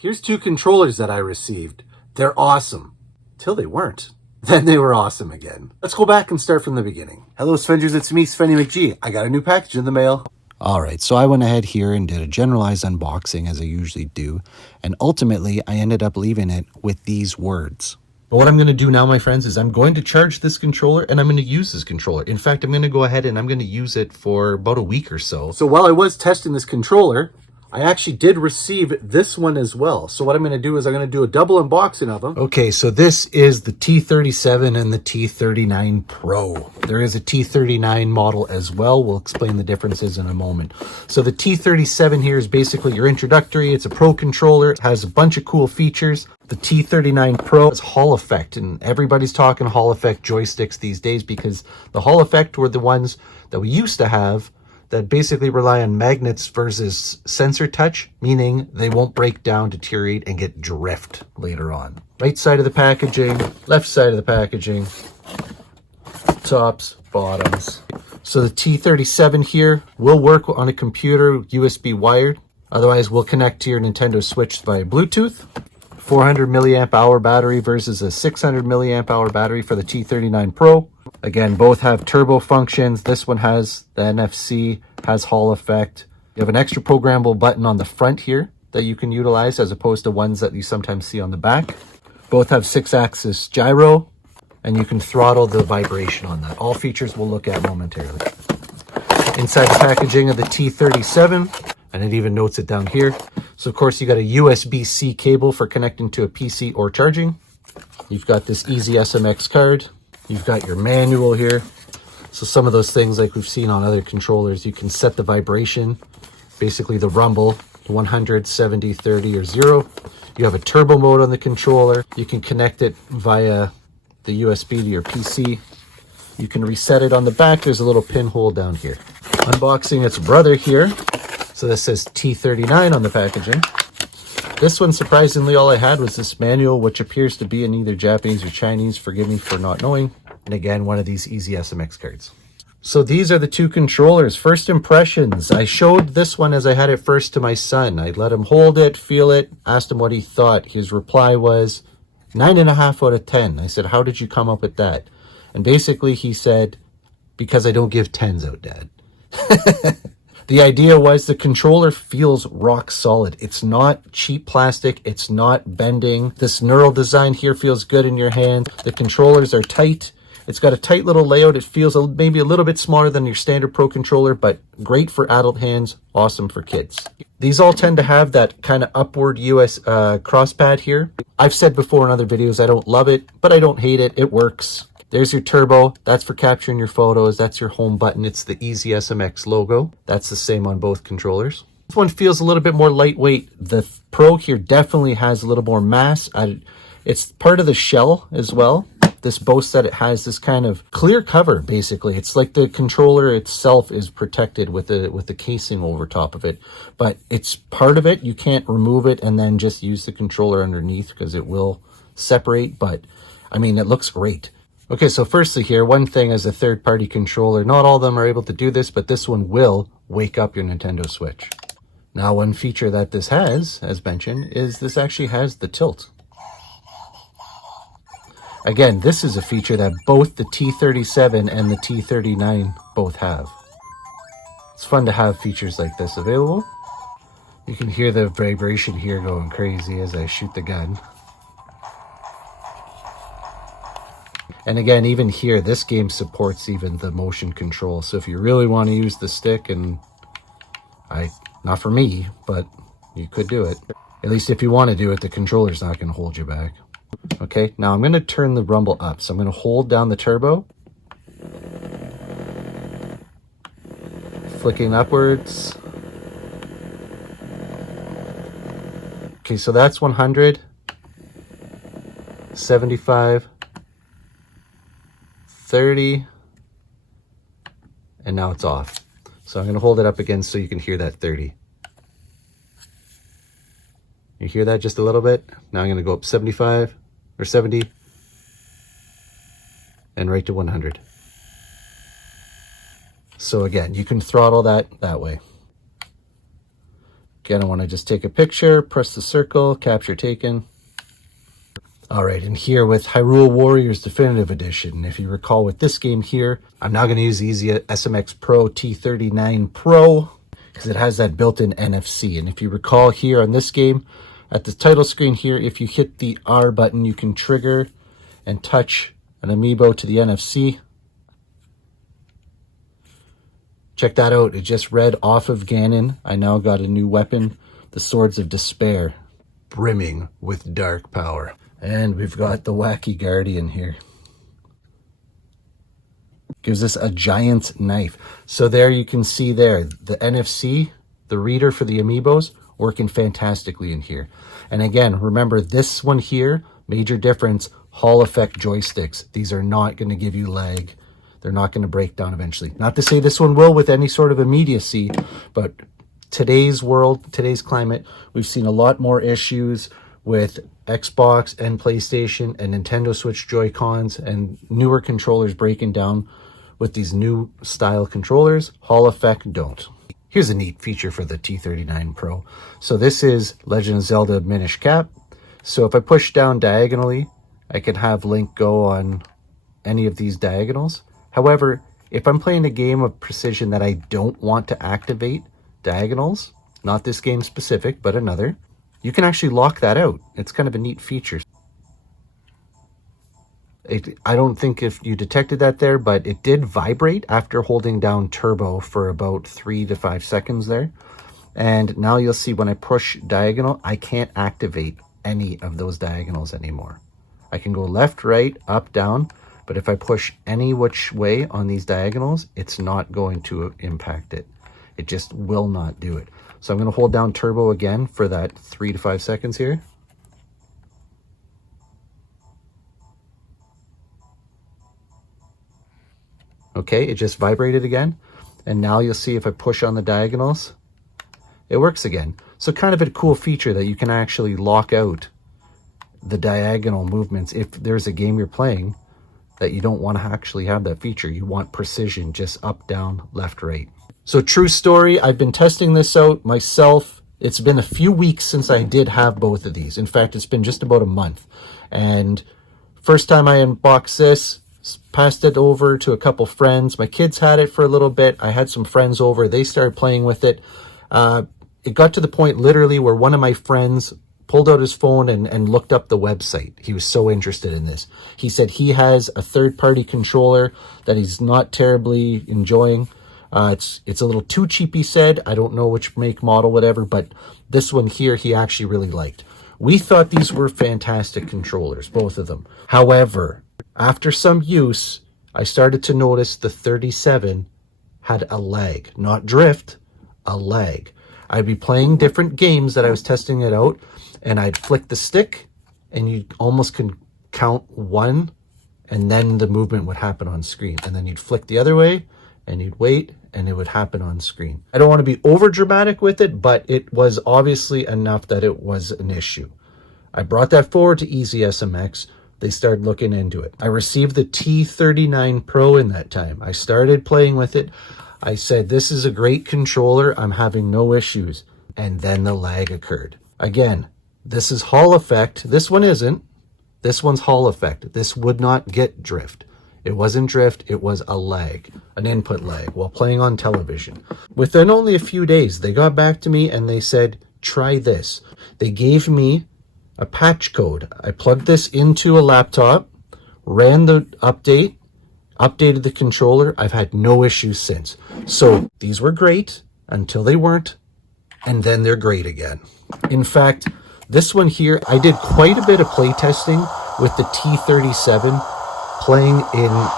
Here's two controllers that I received. They're awesome. Till they weren't. Then they were awesome again. Let's go back and start from the beginning. Hello Svenny, it's me, Svenny McG. I got a new package in the mail. Alright, so I went ahead here and did a generalized unboxing as I usually do, and ultimately I ended up leaving it with these words. But what I'm going to do now, my friends, is I'm going to charge this controller and I'm going to use this controller. In fact, I'm going to go ahead and I'm going to use it for about a week or so. So while I was testing this controller, I actually did receive this one as well. So what I'm going to do is I'm going to do a double unboxing of them. Okay, so this is the T37 and the T39 Pro. There is a T39 model as well. We'll explain the differences in a moment. So the T37 here is basically your introductory. It's a Pro controller. It has a bunch of cool features. The T39 Pro is Hall Effect, and everybody's talking Hall Effect joysticks these days because the Hall Effect were the ones that we used to have that basically rely on magnets versus sensor touch, meaning they won't break down, deteriorate, and get drift later on. Right side of the packaging, left side of the packaging, tops, bottoms. So the T37 here will work on a computer USB wired. Otherwise, we'll connect to your Nintendo Switch via Bluetooth. 400 milliamp hour battery versus a 600 milliamp hour battery for the T39 Pro. Again, both have turbo functions. This one has the NFC, has Hall Effect. You have an extra programmable button on the front here that you can utilize as opposed to ones that you sometimes see on the back. Both have 6-axis gyro, and you can throttle the vibration on that. All features we'll look at momentarily. Inside the packaging of the T37, and it even notes it down here. So of course you got a USB-C cable for connecting to a PC or charging. You've got this EasySMX card. You've got your manual here. So some of those things like we've seen on other controllers, you can set the vibration, basically the rumble, 100, 70, 30, or 0. You have a turbo mode on the controller. You can connect it via the USB to your PC. You can reset it on the back. There's a little pinhole down here. Unboxing its brother here. So this says T39 on the packaging. This one, surprisingly, all I had was this manual, which appears to be in either Japanese or Chinese. Forgive me for not knowing. And again, one of these EasySMX cards. So these are the two controllers. First impressions. I showed this one as I had it first to my son. I let him hold it, feel it, asked him what he thought. His reply was 9.5 out of 10. I said, how did you come up with that? And basically he said, because I don't give 10s out, Dad. The idea was the controller feels rock solid. It's not cheap plastic. It's not bending. This knurled design here feels good in your hand. The controllers are tight. It's got a tight little layout. It feels maybe a little bit smaller than your standard Pro controller, but great for adult hands, awesome for kids. These all tend to have that kind of upward US cross pad here. I've said before in other videos, I don't love it, but I don't hate it. It works. There's your turbo. That's for capturing your photos. That's your home button. It's the EasySMX logo. That's the same on both controllers. This one feels a little bit more lightweight. The Pro here definitely has a little more mass. It's part of the shell as well. This boasts that it has this kind of clear cover, basically. It's like the controller itself is protected with the casing over top of it. But it's part of it. You can't remove it and then just use the controller underneath because it will separate. But, I mean, it looks great. Okay, so firstly here, one thing as a third-party controller, not all of them are able to do this, but this one will wake up your Nintendo Switch. Now, one feature that this has, as mentioned, is this actually has the tilt. Again, this is a feature that both the T37 and the T39 both have. It's fun to have features like this available. You can hear the vibration here going crazy as I shoot the gun. And again, even here, this game supports even the motion control. So if you really want to use the stick, and not for me, but you could do it. At least if you want to do it, the controller's not going to hold you back. Okay, now I'm going to turn the rumble up. So I'm going to hold down the turbo. Flicking upwards. Okay, so that's 100. 75. 30, and now it's off. So I'm going to hold it up again so you can hear that 30. You hear that just a little bit? Now I'm going to go up 75 or 70 and right to 100. So again, you can throttle that way. Again, I want to just take a picture, press the circle, capture taken. All right, and here with Hyrule Warriors Definitive Edition, if you recall with this game here, I'm now going to use the EasySMX Pro T39 Pro because it has that built-in NFC. And if you recall here on this game, at the title screen here, if you hit the R button, you can trigger and touch an Amiibo to the NFC. Check that out. It just read off of Ganon. I now got a new weapon, the Swords of Despair, brimming with dark power. And we've got the Wacky Guardian here. Gives us a giant knife. So there you can see there, the NFC, the reader for the Amiibos, working fantastically in here. And again, remember this one here, major difference, Hall effect joysticks. These are not going to give you lag. They're not going to break down eventually. Not to say this one will with any sort of immediacy, but today's world, today's climate, we've seen a lot more issues with Xbox and PlayStation and Nintendo Switch Joy-Cons and newer controllers breaking down with these new style controllers. Hall effect don't. Here's a neat feature for the T39 Pro. So this is Legend of Zelda Minish Cap. So if I push down diagonally, I can have Link go on any of these diagonals. However, if I'm playing a game of Precision that I don't want to activate diagonals, not this game specific, but another, you can actually lock that out. It's kind of a neat feature. I don't think if you detected that there, but it did vibrate after holding down turbo for about 3 to 5 seconds there. And now you'll see when I push diagonal, I can't activate any of those diagonals anymore. I can go left, right, up, down, but if I push any which way on these diagonals, it's not going to impact it. It just will not do it. So I'm going to hold down turbo again for that 3 to 5 seconds here. Okay, it just vibrated again. And now you'll see if I push on the diagonals, it works again. So kind of a cool feature that you can actually lock out the diagonal movements if there's a game you're playing that you don't want to actually have that feature. You want precision, just up, down, left, right. So true story, I've been testing this out myself. It's been a few weeks since I did have both of these. In fact, it's been just about a month. And first time I unboxed this, passed it over to a couple friends. My kids had it for a little bit. I had some friends over. They started playing with it. It got to the point literally where one of my friends pulled out his phone and looked up the website. He was so interested in this. He said he has a third-party controller that he's not terribly enjoying. It's a little too cheap, he said. I don't know which make, model, whatever, but this one here he actually really liked. We thought these were fantastic controllers, both of them. However, after some use, I started to notice the 37 had a lag. Not drift, a lag. I'd be playing different games that I was testing it out, and I'd flick the stick, and you almost can count 1, and then the movement would happen on screen. And then you'd flick the other way, and you'd wait, and it would happen on screen. I don't want to be over dramatic with it, but it was obviously enough that it was an issue. I brought that forward to EasySMX. They started looking into it. I received the T39 Pro in that time. I started playing with it. I said, this is a great controller. I'm having no issues. And then the lag occurred. Again, this is Hall effect. This one isn't. This one's Hall effect. This would not get drift. It wasn't drift, it was a lag, an input lag while playing on television. Within only a few days, they got back to me and they said, try this. They gave me a patch code. I plugged this into a laptop, ran the update, updated the controller. I've had no issues since. So these were great until they weren't, and then they're great again. In fact, this one here, I did quite a bit of playtesting with the T37, playing in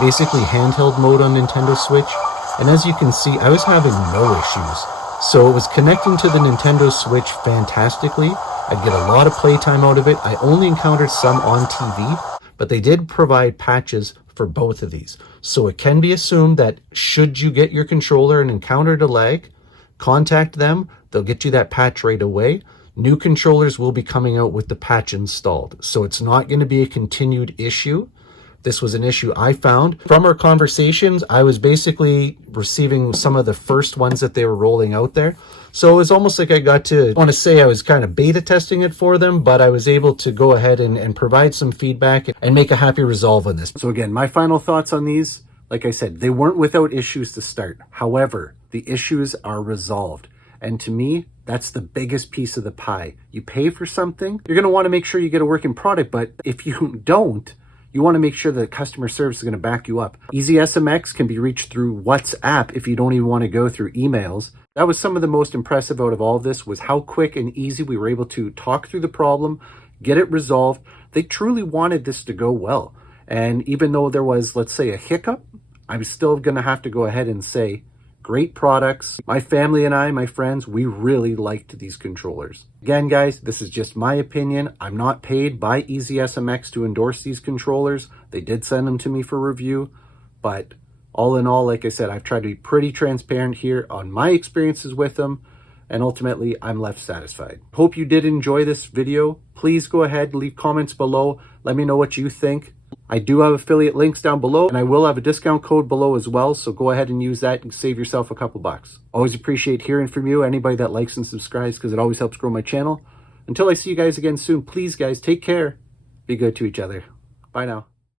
basically handheld mode on Nintendo Switch. And as you can see, I was having no issues. So it was connecting to the Nintendo Switch fantastically. I'd get a lot of playtime out of it. I only encountered some on TV, but they did provide patches for both of these. So it can be assumed that should you get your controller and encounter a lag, contact them. They'll get you that patch right away. New controllers will be coming out with the patch installed. So it's not going to be a continued issue, this was an issue I found. From our conversations, I was basically receiving some of the first ones that they were rolling out there. So it was almost like I want to say I was kind of beta testing it for them, but I was able to go ahead and provide some feedback and make a happy resolve on this. So again, my final thoughts on these, like I said, they weren't without issues to start. However, the issues are resolved. And to me, that's the biggest piece of the pie. You pay for something, you're going to want to make sure you get a working product, but if you don't, you want to make sure that customer service is going to back you up. EasySMX can be reached through WhatsApp if you don't even want to go through emails. That was some of the most impressive out of all of this, was how quick and easy we were able to talk through the problem, get it resolved. They truly wanted this to go well. And even though there was, let's say, a hiccup, I'm still going to have to go ahead and say, great products. My family and I, my friends, we really liked these controllers. Again, guys, this is just my opinion. I'm not paid by EasySMX to endorse these controllers. They did send them to me for review, but all in all, like I said, I've tried to be pretty transparent here on my experiences with them, and ultimately, I'm left satisfied. Hope you did enjoy this video. Please go ahead, leave comments below. Let me know what you think. I do have affiliate links down below, and I will have a discount code below as well, so go ahead and use that and save yourself a couple bucks. Always appreciate hearing from you, anybody that likes and subscribes, because it always helps grow my channel. Until I see you guys again soon, please guys, take care. Be good to each other. Bye now.